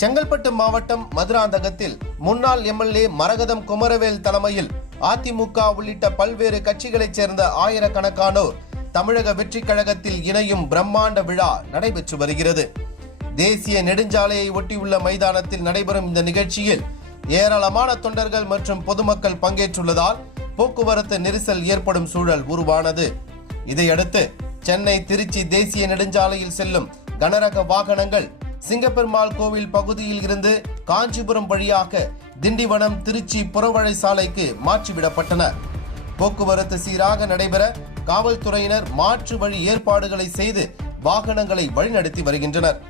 செங்கல்பட்டு மாவட்டம் மதுராந்தகத்தில் முன்னாள் எம்எல்ஏ மரகதம் குமரவேல் தலைமையில் அதிமுக உள்ளிட்ட பல்வேறு கட்சிகளைச் சேர்ந்த ஆயிரக்கணக்கானோர் தமிழக வெற்றிக் கழகத்தில் இணையும் பிரம்மாண்ட விழா நடைபெற்று வருகிறது. தேசிய நெடுஞ்சாலையை ஒட்டியுள்ள மைதானத்தில் நடைபெறும் இந்த நிகழ்ச்சியில் ஏராளமான தொண்டர்கள் மற்றும் பொதுமக்கள் பங்கேற்றுள்ளதால் போக்குவரத்து நெரிசல் ஏற்படும் சூழல் உருவானது. இதையடுத்து சென்னை திருச்சி தேசிய நெடுஞ்சாலையில் செல்லும் கனரக வாகனங்கள் சிங்கப்பெருமாள் கோவில் பகுதியில் இருந்து காஞ்சிபுரம் வழியாக திண்டிவனம் திருச்சி புறவழி சாலைக்கு மாற்றிவிடப்பட்டன. போக்குவரத்து சீராக நடைபெற காவல்துறையினர் மாற்று வழி ஏற்பாடுகளை செய்து வாகனங்களை வழிநடத்தி வருகின்றனர்.